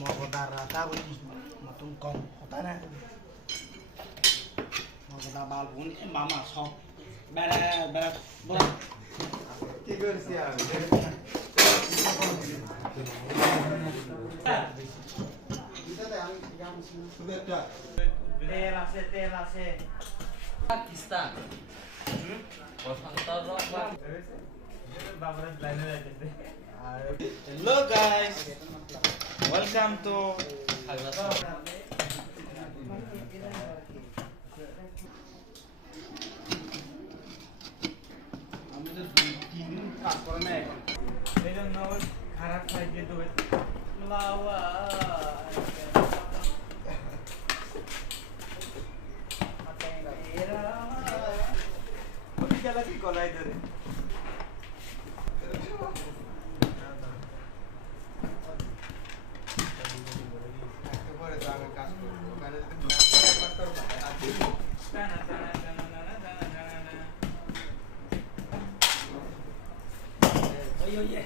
Mọ̀gòdà tao đi mà tung công ta nè mọ̀gòdà bao vốn em bảo mà xong bè bơ কি করছি আমি তেল আছে Pakistan Hello guys, welcome to আমি তো 2-3 দিন কাজ করে না এখন এই জন্য খারাপ খাইয়ে দেবে লাওয়া গেলা কি কলাই ধরে পরে তো আমি কাজ করবো ওখানে যদি না করে একবার তোর ভাই আর দিবি Oye, oye.